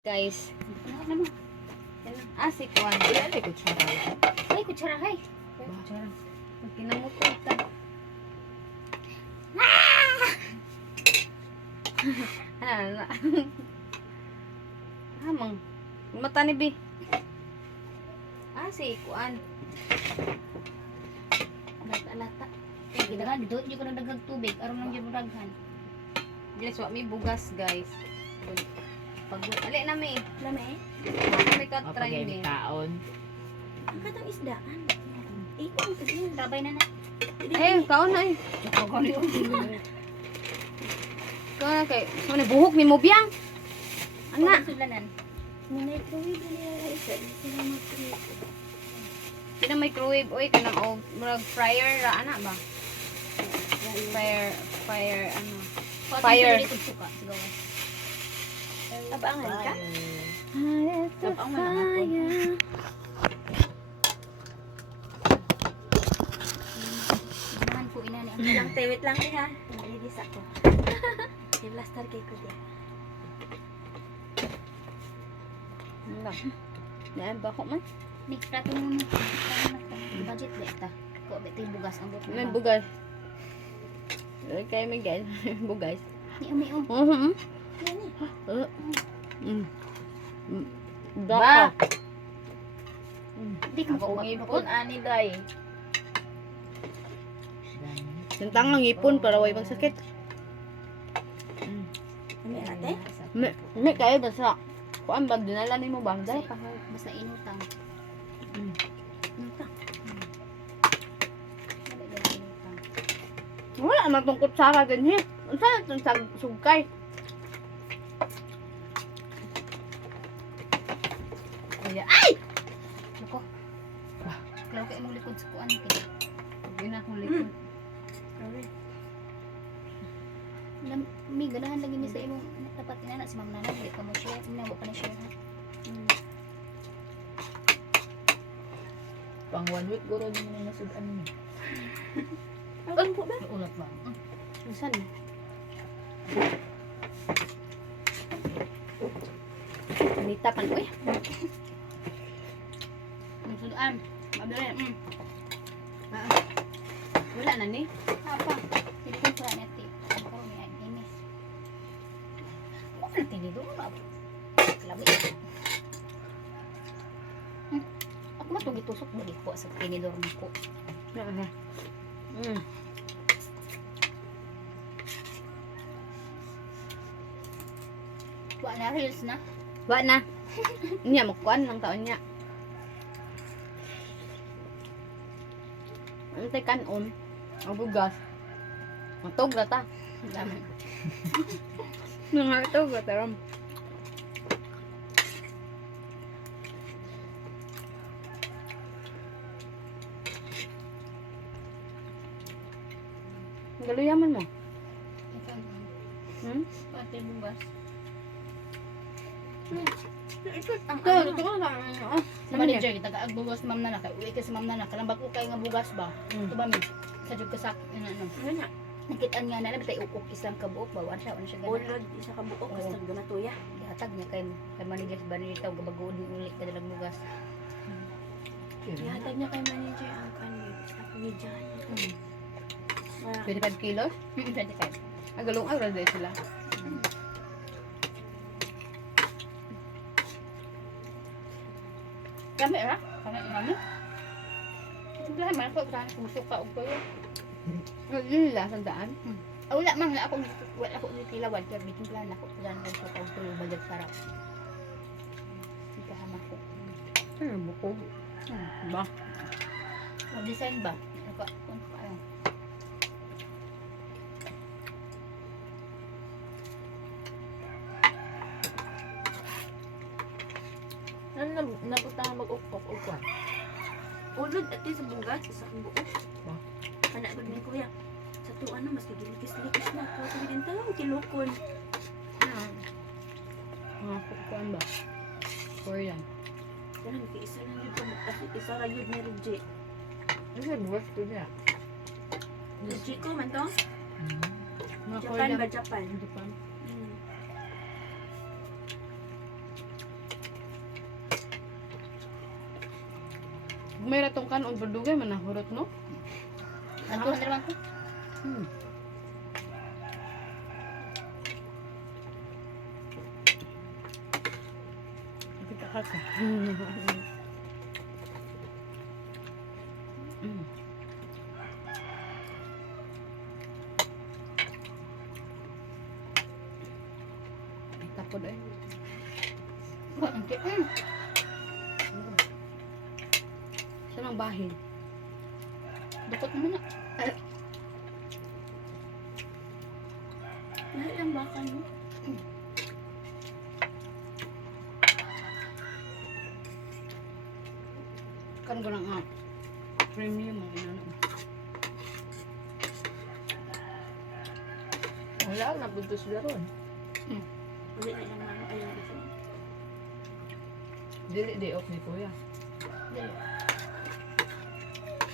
Guys, Ano? si Kuan. Wala may kutsara. Ay, kutsara, hay. Kutsara. Pag kinamot ko ita. Ano? Hamang. Mata ni Bi. Si Kuan. Alata. Eh, gidagan, doon yung ko nagdagang tubig. Aron lang yung daghan. Guys, wa may bugas, guys. Pag ali na mi. Lame? May ka-try mi. Kaon. Ang katong isdaan. Ikon ka din. Kabay na na. Kaon na eh. Tsaka ko na yung Kaon na kay. So, buhok ni mo biyang. Ana. sulanan. Microwave nila isa. Sila mag-create. Kina microwave. Uy, kanang murag fryer ra. Ana ba? Fire, ano. Fire. Suka. Sigaw. Abangan ka? Tapang malangapon. Ganahan ko ina ni ang Lang tewit lang ha. Nalilis ako. I-blaster kay ko din. Ano? Naan ba ko man? Nik rato mo no. Budget ba ita? Ko betay bugas ang bot. May bugas. Kaya may guys. Bugas. Ni umi o. Baka. Di ko Ako ngipon ani day. Sintang ang ipon para way magsakit. Ano ate? May kaya basta. Kuan ba dinala nimo ba? Dai pa. Basta inutang. Inutang. Wala man tong kutsara din he. Unsa na tong sugkay? Ay! Loko. Klaw kay imong likod sa kuan kay. Hindi na akong likod. Mi ganahan lagi mi sa imong tapat ina si Ma'am Nana dili ka mo share. Ina wa pa na share ha. Pang 1 week guro ni mo nasudan ni. Ang po ba? Ulat ba? Unsan? Anita pan uy. Ang sudan. Mabere. Wala na ni. Apa? Dili ko sa neti. Ang karon ni inis. Ko na tinido na. Labi. Ako matong gitusok mo ko sa tinidor nako. Wa na reels na. Wa na. Niya magkuan lang taon niya. Antay kanon. Ang bugas. Matog ra ta. Dami. Mga ito ba taram. Galuyaman mo. Hmm? Pati bugas. Ito ang Ito, ano. ito ka lang. Sa manager kita kaag bugas Ma'am Nana kay uwi ka si Ma'am Nana kanang bago kay nga bugas ba. Ito ba mi? Sa jud kasak ano. Ano na? Nakitaan nga na bitay ukok isang kabuok ba wala siya ganun. Ulod isa ka buok kasi ganatuya. Ihatag niya kay manager sa banita ug gabagoon ni ulit ka dalang bugas. Ihatag niya kay manager ang kanil. Sa kumidyan. 25 kilos? 25. Agalong araw dahil sila. Kami ra? Kami kami. Timplahan man ako sa suka og kayo. Nagdila sa daan. Wala man wala ako ni tilawad kay bitimplahan ako sa daan suka og kayo balag sarap. Ikahan ako. Ano mo ko? Ba? Design ba? Ako ano? Ano napunta nga mag-ukok og kwan. Ulod at sa bugas isa ka buok. Ba? Anak gud ni kuya. Sa tuan na mas gilikis-likis na ko sa din tawo kilokon. Mga kukuan ba? Korean. Yan kay isa lang jud ko kasi isa ra jud ni Reggie. Ano buwas ko niya? Reggie ko man to. Mga Japan Korean. ba Japan? Japan. May ratong kanon berdugay man nahurot no. Nagkuhan na naman ko. Hmm. Kita ka. Mm. Tapos ay. Sa nang bahin. Dukot naman na. Lahat ang baka no? Kan ko lang premium ang inano. Wala, nabuntos sila ron. Ulit na lang mano. Ayun ito. Dili day off ni Kuya. Dali.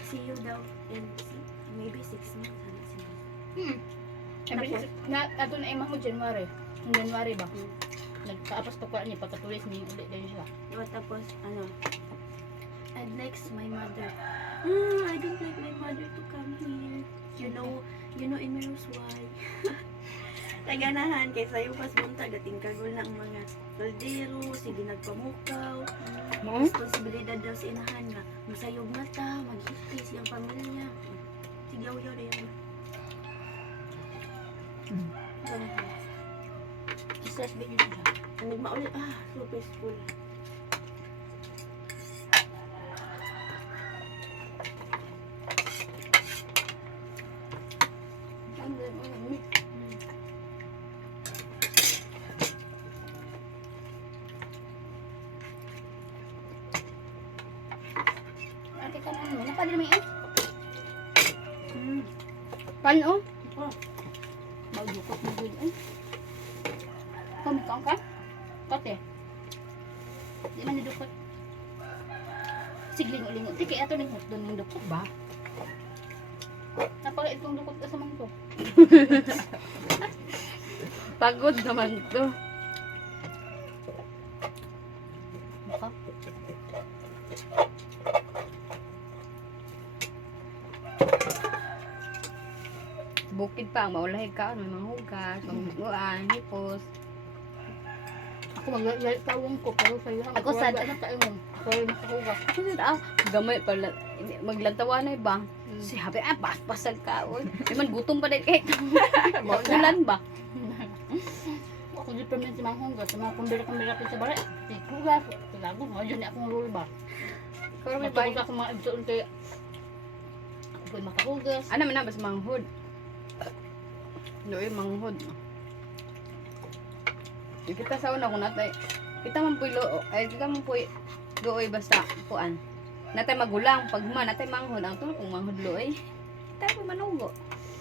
See you daw in maybe 6 months. Ano siya? Sabi Tapos? na ato na imam mo January. Yung January ba? Hmm. Nagkaapas to ko niya pagkatulis niya ulit din siya. Diba, tapos, ano, I'd like my mother. I don't like my mother to come here. You know, Emeros, why? Taganahan, kay sayo pas bunta, gating kagol na ang mga kaldero, sige nagpamukaw. Responsibilidad daw sa inahan nga, masayog mata, maghipis yung pamilya. Sigaw-yaw na yan. Ganahan. Stress ba yun siya? Ang nagmaulit, so peaceful. Ate ka naman. Napali naman yun. Paano? Oh, Magdukot mo dun. Ay. Kumikang ka? Kate. Di man nidukot. Siglingo-lingo. Di kaya ito lingot doon yung dukot ba? Napaka itong dukot ka sa mangko. Pagod naman to. Baka. Bukid pa, maulahi ka, may mga hugas, mga hipos. Ako maglalawang ko pero sa'yo. Ako sad. Ano tayo mo? Ako rin makahugas. Gamay pala, maglantawa na ba? Si Habi, pas-pasag ka, oy. Iman, gutom pa din, Magulan ba? Ako di pa si Mang Hugas. Sa mga kumbira-kumbira ko sa baray. Di hugas. Tilago. Ngayon na akong roll bar. Pero may Matulog bayan. ako mga ibsoon kaya ako po'y makahugas. Ano man na, basta manghod. Doon, manghod. Kita sa una kung natay. Kita man po'y kita man po'y looy basta kuan. Natay magulang, pag man, natay manghod. Ang tulog kung manghod looy. Kita po'y manugo.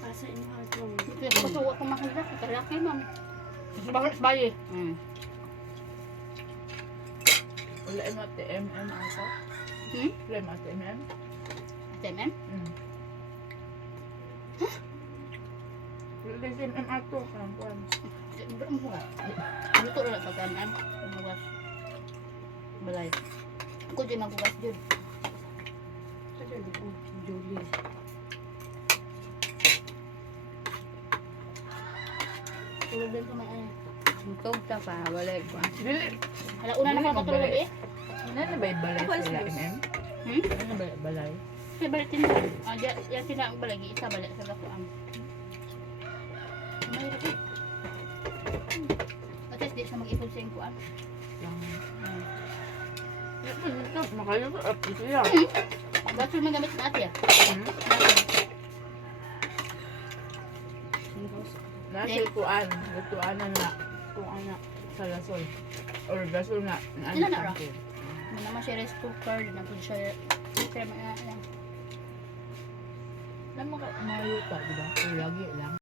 pasa in heart mo. Kasi ako ako makilag. Kalaki ma'am. Bakit bayi? Wala yung mga TMM ako. Wala yung mga TMM. Temen? Wala yung TMM ako. Parang kuhan. Ang hugas. Luto rin sa temen. Ang hugas. Balay. Ako di maghugas dyan. Sabi ko, Julie. Tulog din sa mga Tug ta pa, wala ko. Dili. Hala, una na ka matulog eh. Ano na ba yung balay Ako, sila, sus. MM? Ano na ba yung balay? Kasi balitin mo. Yan sila ang balagi. Isa balik sa lakuan. Mahirap eh. At least di siya mag-ipon sa yung kuan. Ito, makayo sa app ito yan. Baso mo gamit sa ate ah. Nasa ikuan, lutuan na na. Kung ano, sa gasol. Or gasol na. Ilan na, Rock? Hindi naman siya rice cooker. Hindi naman siya... Pero mga... Alam mo ka, mayuta, di ba? Pero lagi lang.